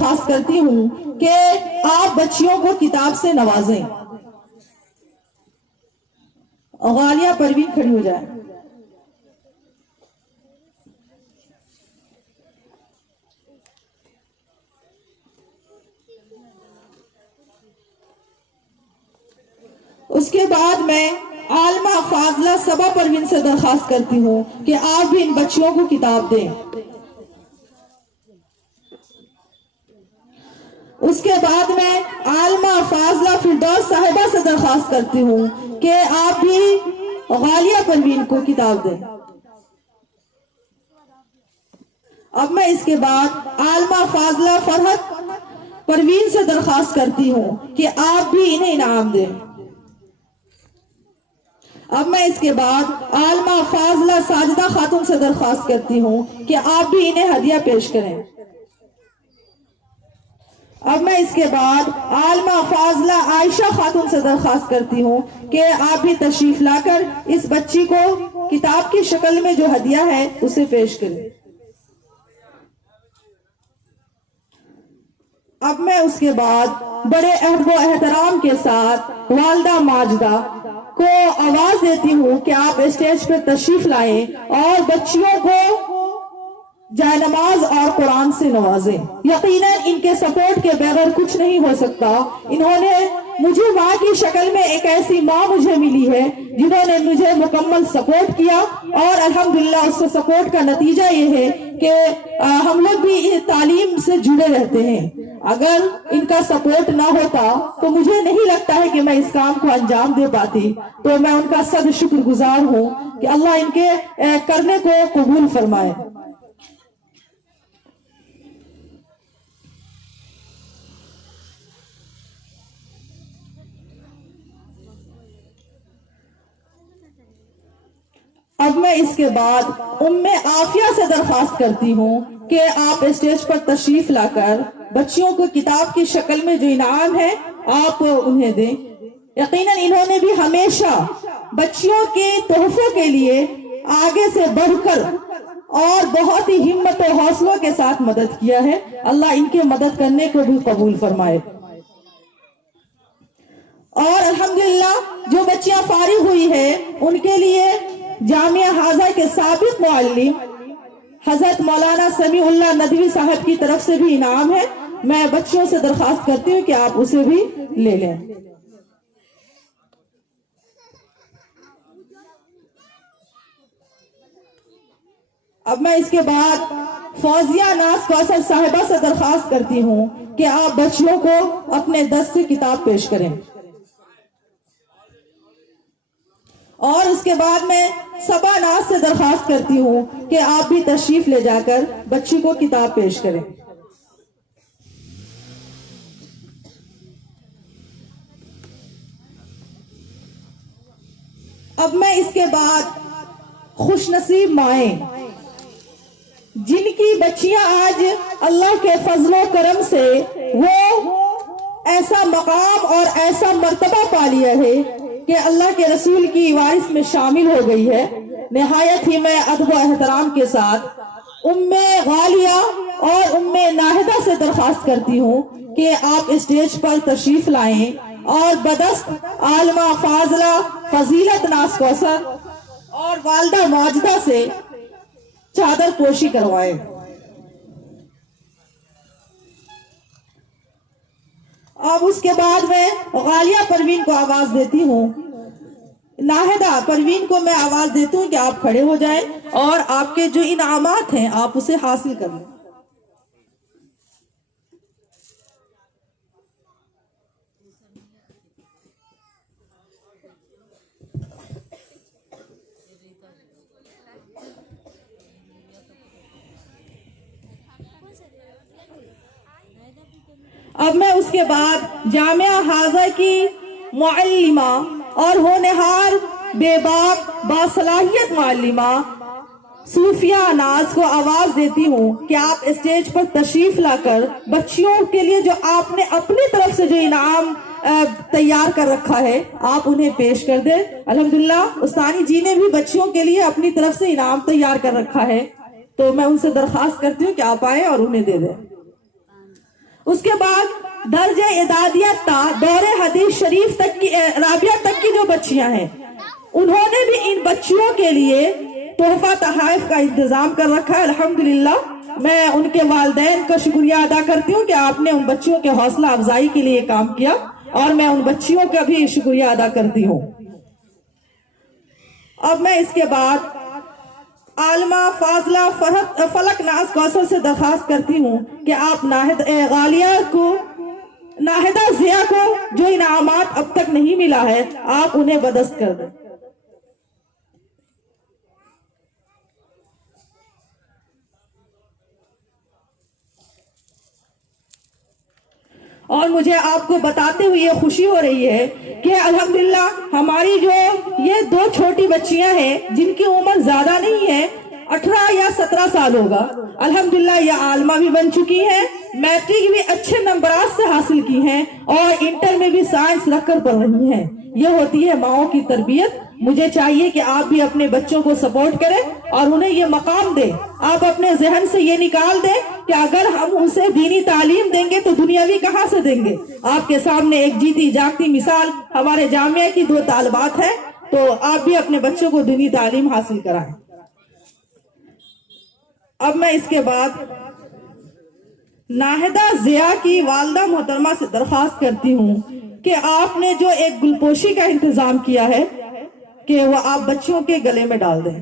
درخواست کرتی ہوں کہ آپ بچیوں کو کتاب سے نوازیں۔ غالیہ پروین کھڑی ہو جائے۔ اس کے بعد میں عالمہ فاضلہ صبا پروین سے درخواست کرتی ہوں کہ آپ بھی ان بچیوں کو کتاب دیں۔ اس کے بعد میں عالمہ فاضلہ فردوس صاحبہ سے درخواست کرتی ہوں کہ آپ بھی غالیہ پروین کو کتاب دیں۔ اب میں اس کے بعد عالمہ فاضلہ فرحت پروین سے درخواست کرتی ہوں کہ آپ بھی انہیں انعام دیں۔ اب میں اس کے بعد عالمہ فاضلہ ساجدہ خاتون سے درخواست کرتی ہوں کہ آپ بھی انہیں ہدیہ پیش کریں۔ اب میں اس کے بعد عالمہ فاضلہ عائشہ خاتون سے درخواست کرتی ہوں کہ آپ بھی تشریف لا کر اس بچی کو کتاب کی شکل میں جو ہدیہ ہے اسے پیش کریں۔ اب میں اس کے بعد بڑے ادب و احترام کے ساتھ والدہ ماجدہ کو آواز دیتی ہوں کہ آپ اسٹیج پر تشریف لائیں اور بچیوں کو جائے نماز اور قرآن سے نوازیں۔ یقیناً ان کے سپورٹ کے بغیر کچھ نہیں ہو سکتا۔ انہوں نے مجھے ماں کی شکل میں ایک ایسی ماں مجھے ملی ہے جنہوں نے مجھے مکمل سپورٹ کیا، اور الحمدللہ اس سپورٹ کا نتیجہ یہ ہے کہ ہم لوگ بھی تعلیم سے جڑے رہتے ہیں۔ اگر ان کا سپورٹ نہ ہوتا تو مجھے نہیں لگتا ہے کہ میں اس کام کو انجام دے پاتی۔ تو میں ان کا صد شکر گزار ہوں کہ اللہ ان کے کرنے کو قبول فرمائے۔ اب میں اس کے بعد ام عافیہ سے درخواست کرتی ہوں کہ آپ اسٹیج پر تشریف لا کر بچیوں کو کتاب کی شکل میں جو انعام ہے آپ انہیں دیں۔ یقیناً انہوں نے بھی ہمیشہ بچیوں کے تحفوں کے لیے آگے سے بڑھ کر اور بہت ہی ہمت و حوصلوں کے ساتھ مدد کیا ہے۔ اللہ ان کے مدد کرنے کو بھی قبول فرمائے۔ اور الحمدللہ جو بچیاں فارغ ہوئی ہے ان کے لیے جامعہ حاضہ کے سابق معلم حضرت مولانا سمیع اللہ ندوی صاحب کی طرف سے بھی انعام ہے۔ میں بچیوں سے درخواست کرتی ہوں کہ آپ اسے بھی لے لیں۔ اب میں اس کے بعد فوزیہ ناز کوثر صاحبہ سے درخواست کرتی ہوں کہ آپ بچیوں کو اپنے دست سے کتاب پیش کریں۔ اور اس کے بعد میں صبا ناز سے درخواست کرتی ہوں کہ آپ بھی تشریف لے جا کر بچی کو کتاب پیش کریں۔ اب میں اس کے بعد خوش نصیب مائیں جن کی بچیاں آج اللہ کے فضل و کرم سے وہ ایسا مقام اور ایسا مرتبہ پا لیا ہے کہ اللہ کے رسول کی وارث میں شامل ہو گئی ہے، نہایت ہی میں ادب و احترام کے ساتھ ام غالیہ اور ام ناہدہ سے درخواست کرتی ہوں کہ آپ اسٹیج پر تشریف لائیں اور بدست عالمہ فاضلہ فضیلت ناز کوثر اور والدہ ماجدہ سے چادر پوشی کروائیں۔ اب اس کے بعد میں غالیہ پروین کو آواز دیتی ہوں، ناہدہ پروین کو میں آواز دیتی ہوں کہ آپ کھڑے ہو جائیں اور آپ کے جو انعامات ہیں آپ اسے حاصل کر لیں۔ اب میں اس کے بعد جامعہ حاضہ کی معلمہ اور ہونہار بے باک باصلاحیت معلمہ صوفیہ ناز کو آواز دیتی ہوں کہ آپ اسٹیج پر تشریف لا کر بچیوں کے لیے جو آپ نے اپنی طرف سے جو انعام تیار کر رکھا ہے آپ انہیں پیش کر دیں۔ الحمدللہ استانی جی نے بھی بچیوں کے لیے اپنی طرف سے انعام تیار کر رکھا ہے، تو میں ان سے درخواست کرتی ہوں کہ آپ آئیں اور انہیں دے دیں۔ اس کے بعد درجہ اعدادیہ تا دور حدیث شریف تک کی رابعہ تک کی جو بچیاں ہیں انہوں نے بھی ان بچیوں کے لیے تحفہ تحائف کا انتظام کر رکھا ہے. الحمدللہ میں ان کے والدین کا شکریہ ادا کرتی ہوں کہ آپ نے ان بچیوں کے حوصلہ افزائی کے لیے کام کیا اور میں ان بچیوں کا بھی شکریہ ادا کرتی ہوں. اب میں اس کے بعد عالمہ فاضلہ فلک ناز کوثر سے درخواست کرتی ہوں کہ آپ ناہدہ ضیاء کو جو انعامات اب تک نہیں ملا ہے آپ انہیں بدست کر دیں. اور مجھے آپ کو بتاتے ہوئے یہ خوشی ہو رہی ہے کہ الحمدللہ ہماری جو یہ 2 چھوٹی بچیاں ہیں جن کی عمر زیادہ نہیں ہے 18 یا 17 سال ہوگا, الحمدللہ یہ عالمہ بھی بن چکی ہیں, میٹرک بھی اچھے نمبرات سے حاصل کی ہیں اور انٹر میں بھی سائنس رکھ کر پڑھ رہی ہیں. یہ ہوتی ہے ماؤں کی تربیت. مجھے چاہیے کہ آپ بھی اپنے بچوں کو سپورٹ کریں اور انہیں یہ مقام دیں. آپ اپنے ذہن سے یہ نکال دیں کہ اگر ہم اسے دینی تعلیم دیں گے تو دنیاوی کہاں سے دیں گے. آپ کے سامنے ایک جیتی جاگتی مثال ہمارے جامعہ کی 2 طالبات ہیں, تو آپ بھی اپنے بچوں کو دینی تعلیم حاصل کرائیں. اب میں اس کے بعد ناہدہ ضیاء کی والدہ محترمہ سے درخواست کرتی ہوں کہ آپ نے جو ایک گلپوشی کا انتظام کیا ہے کہ وہ آپ بچیوں کے گلے میں ڈال دیں.